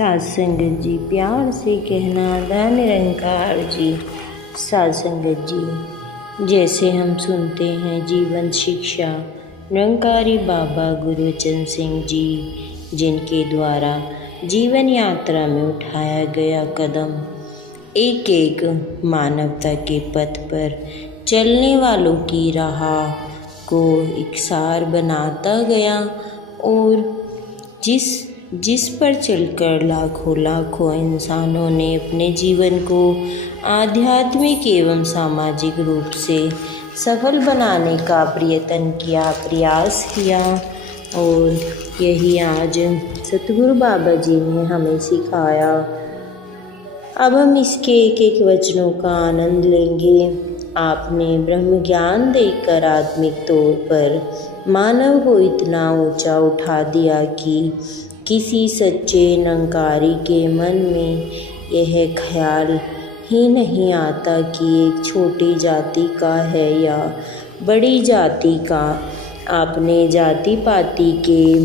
साध संगत जी, प्यार से कहना धन निरंकार जी। साध संगत जी, जैसे हम सुनते हैं जीवन शिक्षा निरंकारी बाबा गुरबचन सिंह जी, जिनके द्वारा जीवन यात्रा में उठाया गया कदम एक एक मानवता के पथ पर चलने वालों की राह को इकसार बनाता गया और जिस पर चलकर लाखों लाखों इंसानों ने अपने जीवन को आध्यात्मिक एवं सामाजिक रूप से सफल बनाने का प्रयास किया और यही आज सतगुरु बाबा जी ने हमें सिखाया। अब हम इसके एक एक वचनों का आनंद लेंगे। आपने ब्रह्म ज्ञान देकर आत्मिक तौर पर मानव को इतना ऊंचा उठा दिया कि किसी सच्चे निरंकारी के मन में यह ख्याल ही नहीं आता कि एक छोटी जाति का है या बड़ी जाति का। आपने जाति पाति के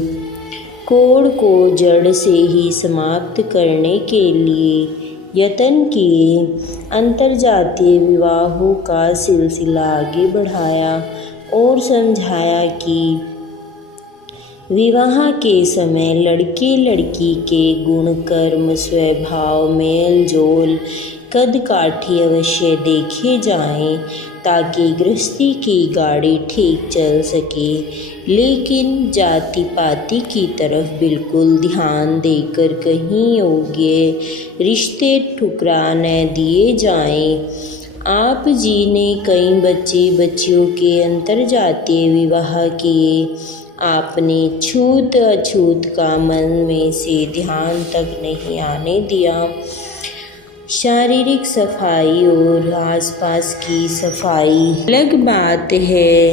कोड़ को जड़ से ही समाप्त करने के लिए यत्न किए, अंतरजातीय विवाहों का सिलसिला आगे बढ़ाया और समझाया कि विवाह के समय लड़के लड़की के गुण कर्म स्वभाव मेल जोल कद काठी अवश्य देखे जाएं ताकि गृहस्थी की गाड़ी ठीक चल सके, लेकिन जाति पाति की तरफ बिल्कुल ध्यान देकर कहीं योग्य रिश्ते ठुकरा न दिए जाएं। आप जी ने कई बच्चियों के अंतरजातीय विवाह किए। आपने छूत अछूत का मन में से ध्यान तक नहीं आने दिया। शारीरिक सफाई और आसपास की सफाई अलग बात है,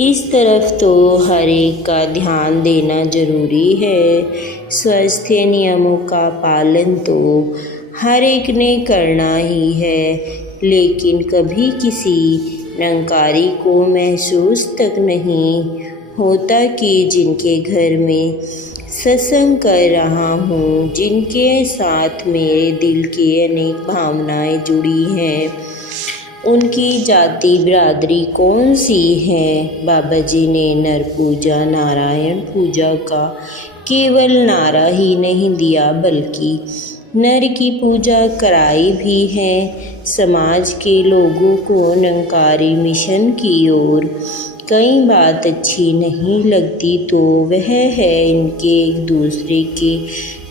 इस तरफ तो हर एक का ध्यान देना जरूरी है। स्वास्थ्य नियमों का पालन तो हर एक ने करना ही है, लेकिन कभी किसी निरंकारी को महसूस तक नहीं होता कि जिनके घर में सत्संग कर रहा हूँ, जिनके साथ मेरे दिल की अनेक भावनाएं जुड़ी हैं, उनकी जाति बिरादरी कौन सी है। बाबा जी ने नर पूजा नारायण पूजा का केवल नारा ही नहीं दिया, बल्कि नर की पूजा कराई भी है। समाज के लोगों को निरंकारी मिशन की ओर कई बात अच्छी नहीं लगती तो वह है इनके एक दूसरे के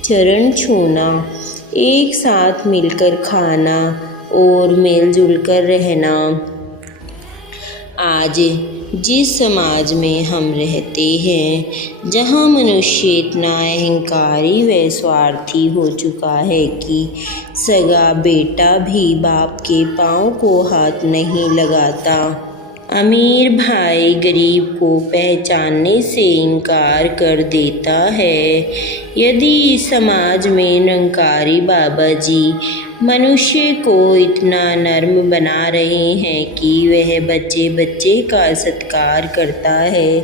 चरण छूना, एक साथ मिलकर खाना और मिलजुल कर रहना। आज जिस समाज में हम रहते हैं, जहाँ मनुष्य इतना अहंकारी व स्वार्थी हो चुका है कि सगा बेटा भी बाप के पाँव को हाथ नहीं लगाता, अमीर भाई गरीब को पहचानने से इनकार कर देता है। यदि इस समाज में निरंकारी बाबा जी मनुष्य को इतना नर्म बना रहे हैं कि वह बच्चे बच्चे का सत्कार करता है,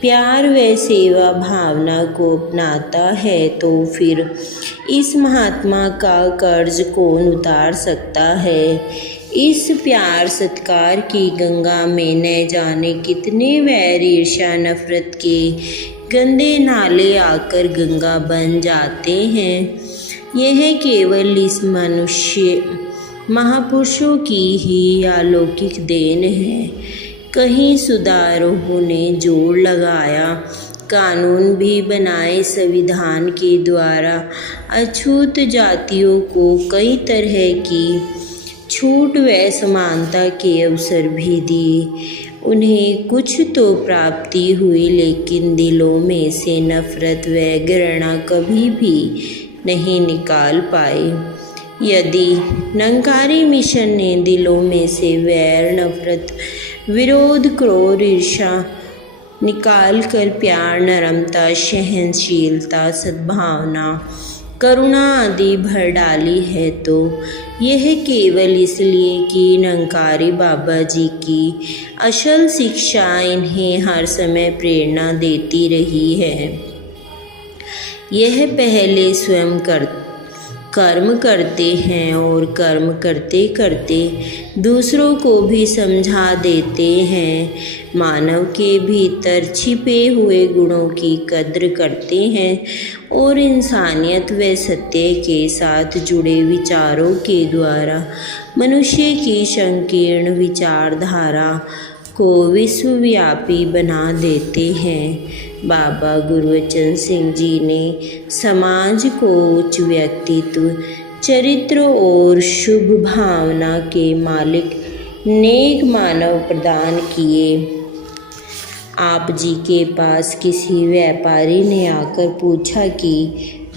प्यार व सेवा भावना को अपनाता है, तो फिर इस महात्मा का कर्ज कौन उतार सकता है। इस प्यार सत्कार की गंगा में न जाने कितने वैर ईर्ष्या नफरत के गंदे नाले आकर गंगा बन जाते हैं। यह केवल इस मनुष्य महापुरुषों की ही अलौकिक देन है। कहीं सुधारों ने जोर लगाया, कानून भी बनाए, संविधान के द्वारा अछूत जातियों को कई तरह की छूट व समानता के अवसर भी दिए। उन्हें कुछ तो प्राप्ति हुई, लेकिन दिलों में से नफरत व घृणा कभी भी नहीं निकाल पाए। यदि निरंकारी मिशन ने दिलों में से वैर नफरत विरोध क्रोध ईर्ष्या निकाल कर प्यार नरमता सहनशीलता सद्भावना करुणा आदि भर डाली है, तो यह केवल इसलिए कि निरंकारी बाबा जी की असल शिक्षा इन्हें हर समय प्रेरणा देती रही है। यह पहले स्वयं कर्म करते हैं और कर्म करते करते दूसरों को भी समझा देते हैं। मानव के भीतर छिपे हुए गुणों की कद्र करते हैं और इंसानियत व सत्य के साथ जुड़े विचारों के द्वारा मनुष्य की संकीर्ण विचारधारा को विश्वव्यापी बना देते हैं। बाबा गुरबचन सिंह जी ने समाज को उच्च व्यक्तित्व, चरित्र और शुभ भावना के मालिक नेक मानव प्रदान किए। आप जी के पास किसी व्यापारी ने आकर पूछा कि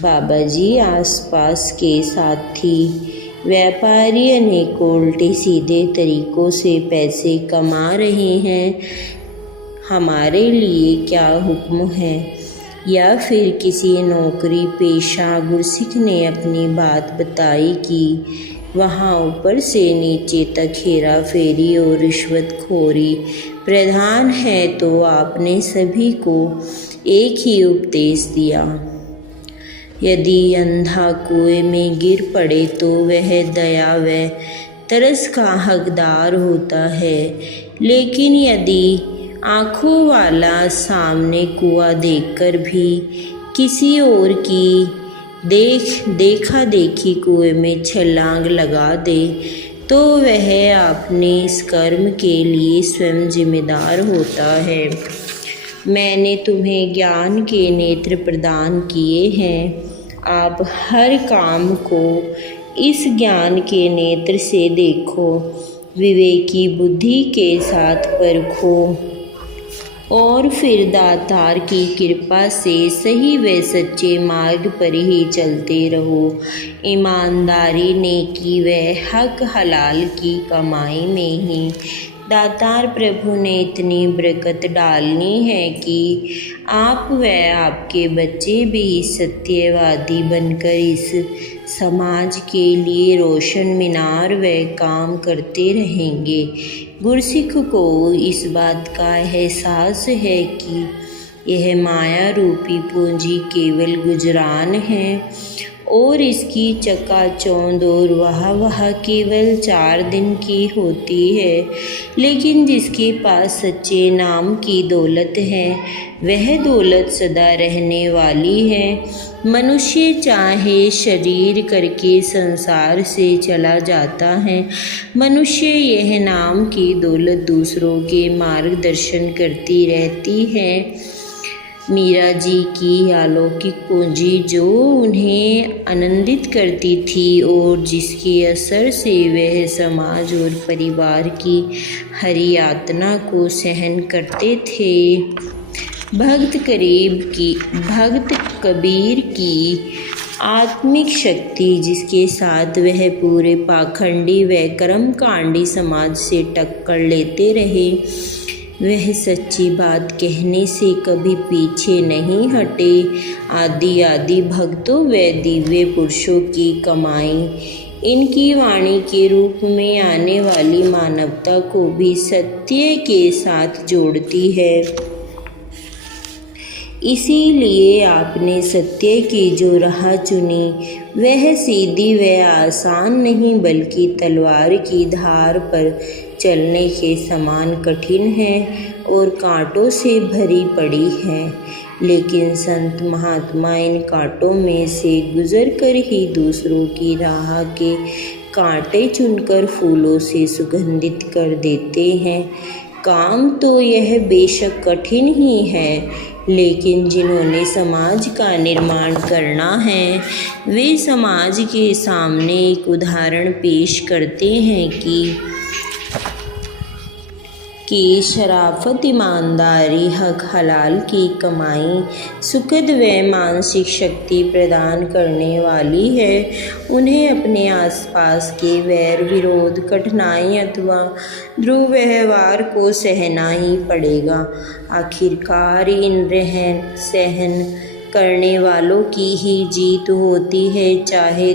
बाबा जी, आसपास के साथी व्यापारी अनेकों उल्टे सीधे तरीकों से पैसे कमा रहे हैं, हमारे लिए क्या हुक्म है? या फिर किसी नौकरी पेशा गुरसिख ने अपनी बात बताई कि वहाँ ऊपर से नीचे तक हेरा फेरी और रिश्वतखोरी प्रधान है, तो आपने सभी को एक ही उपदेश दिया, यदि अंधा कुएं में गिर पड़े तो वह दया व तरस का हकदार होता है, लेकिन यदि आँखों वाला सामने कुआं देखकर भी किसी और की देखा देखी कुएं में छलांग लगा दे तो वह अपने इस कर्म के लिए स्वयं जिम्मेदार होता है। मैंने तुम्हें ज्ञान के नेत्र प्रदान किए हैं, आप हर काम को इस ज्ञान के नेत्र से देखो, विवेकी बुद्धि के साथ परखो और फिर दातार की कृपा से सही व सच्चे मार्ग पर ही चलते रहो। ईमानदारी, नेकी व हक हलाल की कमाई में ही दातार प्रभु ने इतनी बरकत डालनी है कि आप व आपके बच्चे भी सत्यवादी बनकर इस समाज के लिए रोशन मीनार व काम करते रहेंगे। गुरसिख को इस बात का एहसास है कि यह माया रूपी पूंजी केवल गुजरान है और इसकी चकाचौंध और वाह केवल 4 दिन की होती है, लेकिन जिसके पास सच्चे नाम की दौलत है वह दौलत सदा रहने वाली है। मनुष्य चाहे शरीर करके संसार से चला जाता है, मनुष्य यह नाम की दौलत दूसरों के मार्गदर्शन करती रहती है। मीरा जी की अलौकिक पूंजी जो उन्हें आनंदित करती थी और जिसके असर से वह समाज और परिवार की हर यातना को सहन करते थे। भक्त कबीर की आत्मिक शक्ति, जिसके साथ वह पूरे पाखंडी व कर्मकांडी समाज से टक्कर लेते रहे, वह सच्ची बात कहने से कभी पीछे नहीं हटे। आदि भक्तों व दिव्य पुरुषों की कमाई इनकी वाणी के रूप में आने वाली मानवता को भी सत्य के साथ जोड़ती है। इसीलिए आपने सत्य की जो राह चुनी वह सीधी व आसान नहीं, बल्कि तलवार की धार पर चलने के समान कठिन है और कांटों से भरी पड़ी है। लेकिन संत महात्मा इन कांटों में से गुजर कर ही दूसरों की राह के कांटे चुनकर फूलों से सुगंधित कर देते हैं। काम तो यह बेशक कठिन ही है, लेकिन जिन्होंने समाज का निर्माण करना है वे समाज के सामने एक उदाहरण पेश करते हैं कि शराफत, ईमानदारी, हक हलाल की कमाई सुखद व मानसिक शक्ति प्रदान करने वाली है। उन्हें अपने आसपास के वैर विरोध, कठिनाई अथवा दुर्व्यवहार को सहना ही पड़ेगा। आखिरकार इन रहन सहन करने वालों की ही जीत होती है, चाहे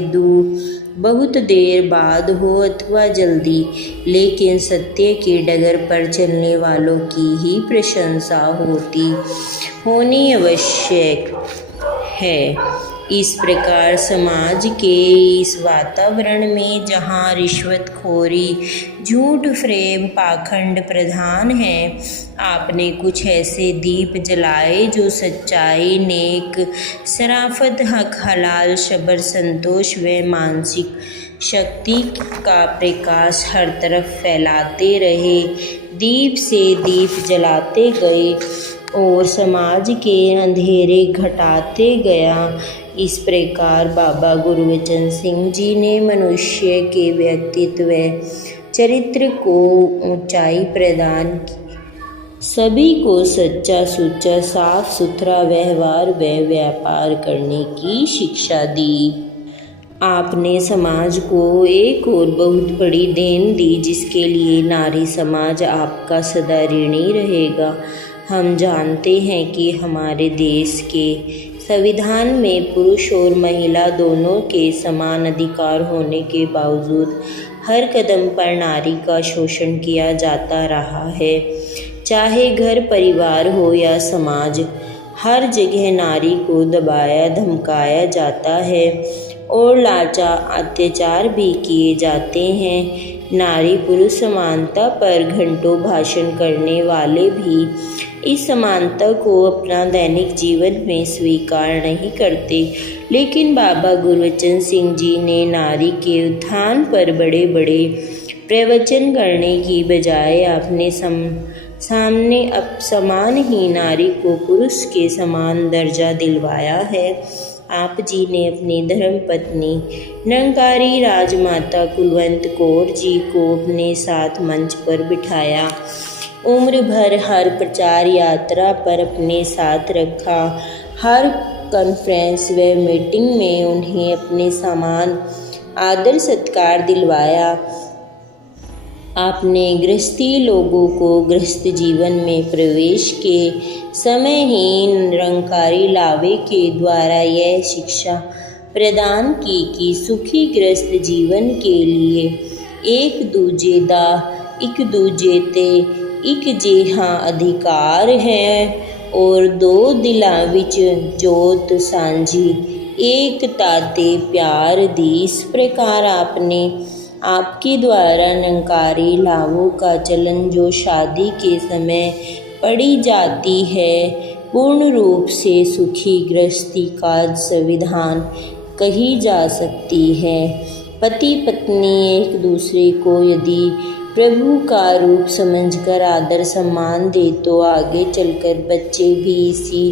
बहुत देर बाद हो अथवा जल्दी, लेकिन सत्य की डगर पर चलने वालों की ही प्रशंसा होनी आवश्यक है। इस प्रकार समाज के इस वातावरण में जहाँ रिश्वतखोरी, झूठ, फ्रेब, पाखंड प्रधान है, आपने कुछ ऐसे दीप जलाए जो सच्चाई, नेक, शराफत, हक, हलाल, सब्र, संतोष व मानसिक शक्ति का प्रकाश हर तरफ फैलाते रहे। दीप से दीप जलाते गए और समाज के अंधेरे घटाते गया। इस प्रकार बाबा गुरबचन सिंह जी ने मनुष्य के व्यक्तित्व चरित्र को ऊंचाई प्रदान की। सभी को सच्चा, सुच्चा, साफ सुथरा व्यवहार व व्यापार करने की शिक्षा दी। आपने समाज को एक और बहुत बड़ी देन दी, जिसके लिए नारी समाज आपका सदा ऋणी रहेगा। हम जानते हैं कि हमारे देश के संविधान में पुरुष और महिला दोनों के समान अधिकार होने के बावजूद हर कदम पर नारी का शोषण किया जाता रहा है। चाहे घर परिवार हो या समाज, हर जगह नारी को दबाया धमकाया जाता है और लाचा अत्याचार भी किए जाते हैं। नारी पुरुष समानता पर घंटों भाषण करने वाले भी इस समानता को अपना दैनिक जीवन में स्वीकार नहीं करते, लेकिन बाबा गुरबचन सिंह जी ने नारी के उत्थान पर बड़े बड़े प्रवचन करने की बजाय अपने सामने समान ही नारी को पुरुष के समान दर्जा दिलवाया है। आप जी ने अपनी धर्मपत्नी निरंकारी राजमाता कुलवंत कौर जी को अपने साथ मंच पर बिठाया। उम्र भर हर प्रचार यात्रा पर अपने साथ रखा। हर कॉन्फ्रेंस व मीटिंग में उन्हें अपने समान आदर सत्कार दिलवाया। आपने गृहस्थी लोगों को गृहस्थ जीवन में प्रवेश के समय ही निरंकारी लावे के द्वारा यह शिक्षा प्रदान की कि सुखी गृहस्थ जीवन के लिए एक दूजे दा एक दूजे ते एक जिहा अधिकार है और दो दिलां विच जोत सांझी एकता ते प्यार दी। इस प्रकार आपने आपके द्वारा निरंकारी लाभों का चलन जो शादी के समय पढ़ी जाती है, पूर्ण रूप से सुखी गृहस्थी का संविधान कही जा सकती है। पति पत्नी एक दूसरे को यदि प्रभु का रूप समझकर आदर सम्मान दे तो आगे चलकर बच्चे भी इसी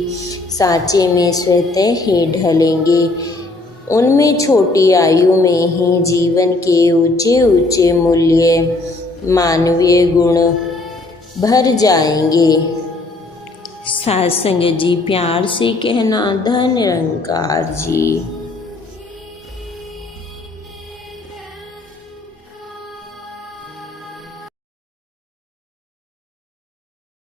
साँचे में स्वतः ही ढलेंगे। उनमें छोटी आयु में ही जीवन के ऊंचे ऊंचे मूल्य मानवीय गुण भर जाएंगे। साथ संगत जी, प्यार से कहना धन निरंकार जी।